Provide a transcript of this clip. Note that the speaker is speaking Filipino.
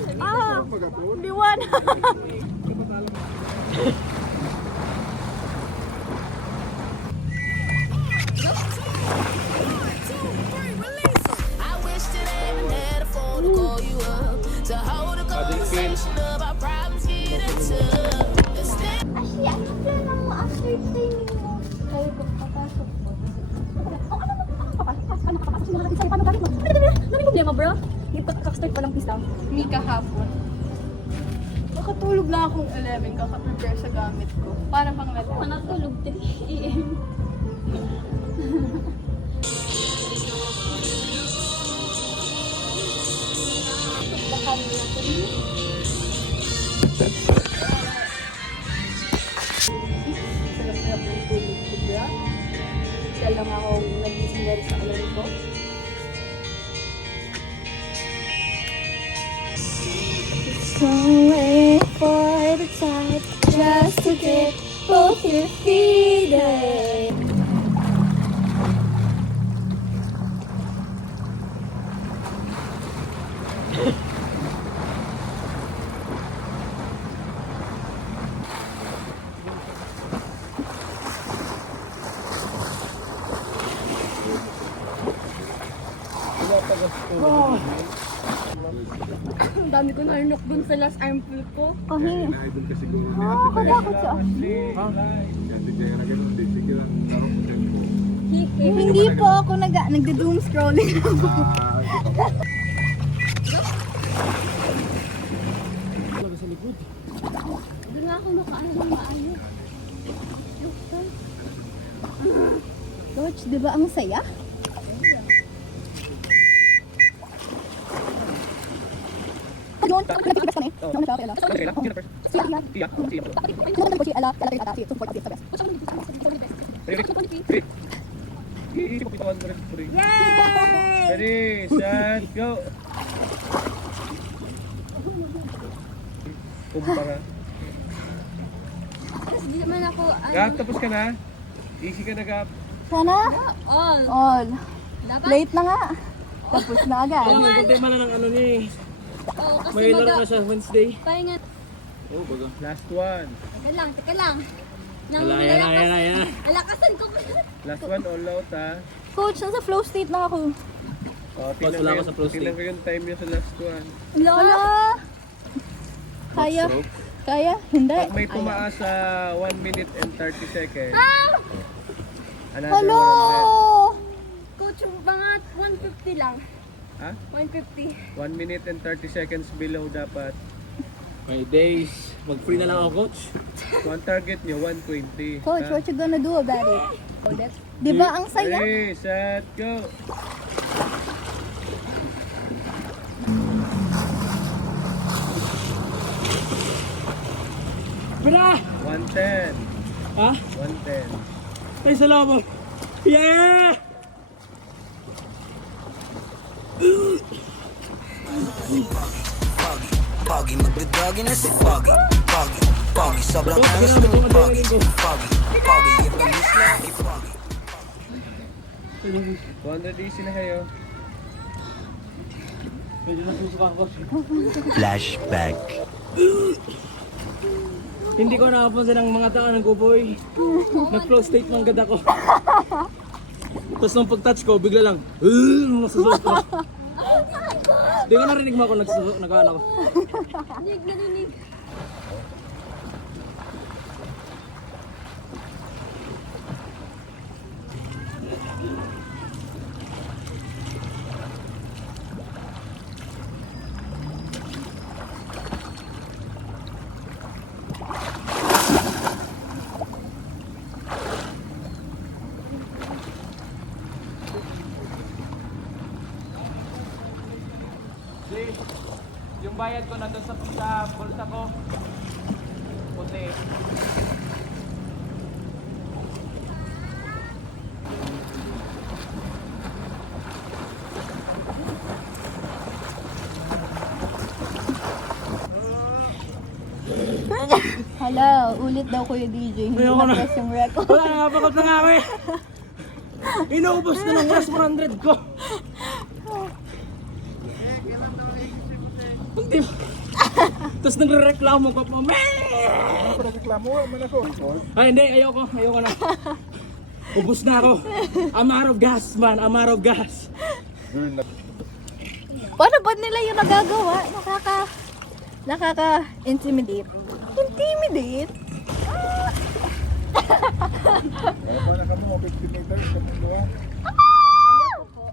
Liwan. I wish today I had a phone to call you up to hold a conversation about problems getting tough. Ashley, ano plano mo after training mo? Kayo pagpapasok mo. Ano makapapasok? Ano natin sa'yo? Paano gamit mo? Ano may problema, bro? Yung kakastart pa lang pista. Mika hapon. Makatulog lang akong 11 kaka-prepare sa gamit ko. Para pang lalaki. Manatulog 3 AM. Sarap-sarap ng tulog ko, bro. Kaya lang akong nagising dahil sa alam ko. Somewhere for the top, just to get both your feet in. Ang dami ko narinok dun sa last armful ko. Kahit, Idol kasi siguro ni oh, Ate kadakot sa Kaya Ate Kaya na ganun din. Sige lang. Tarong ko din po. Hindi po ako nagda-doom scrolling. Doon nga ako nakaano ng maayos. Coach, di ba ang saya? Doon, nagpipigras kami. Noong nagkakilala. Siya, siya. Ano naman ko siya, ala, ito, support update sa best. Yay! Ready, set, go! Kumpara. Hindi naman ako, Gap, tapos ka na? Easy ka na, Gap. Sana? all. All. Late na nga. Tapos na agad. Problema na ng ano niya eh. Oo, kasi May laro na siya Wednesday. pahinga. Oh, baga. Last one. Teka lang. Nang Ayan. Alakasan ko. Last one, all out, ha? Coach, nasa flow state na ako. O, Pas wala ako sa flow tingnan ko yung time niya sa last one. Lola! Kaya? Kaya? Hindi. Pag may tumaas sa 1 minute and 30 seconds, another Hello! 100. Coach, mga 150 lang. Ha? 150. 1 minute and 30 seconds below dapat. May days. Mag-free na lang ako, coach. One target niyo, 120. Coach, ha? what you gonna do about it? Di ba ang saya? Ready, set, go! Bra! 110. Ha? 110. Ay, salamat. Yeah! Pogi, magdadagi na si Pogi. Pogi, sobrang angas mo ni Pogi. Pogi, yung panis lang kay Pogi. 200 easy na kayo. Medyo nasusuka ako. Flashback. Hindi ko nakapansin ang mga taan ko, boy. Nag-flow state ng ganda ko. Tapos nung pag-touch ko, bigla lang, nasusuka ko. Di ko narinig mo ako nag-ano ako. Narinig. Yung bayad ko nandun sa bulsa ko. Puti. Hala, ulit daw Kuya DJ. Hindi Ayoko na. na-press yung record. Wala, nakapagod na nga ako eh. Inuubos ko ng last 100 ko. Di ba? Tapos nagre-reklamo ka pa. Ako nagreklamo, man ako. Ay, hindi. Ayoko na. Ubus na ako. I'm out of gas, man. I'm out of gas. Paano ba nila yung nagagawa? Nakaka-intimidate. Intimidate? Ayaw na kami, 50 meters. Kami doon. Ayoko po.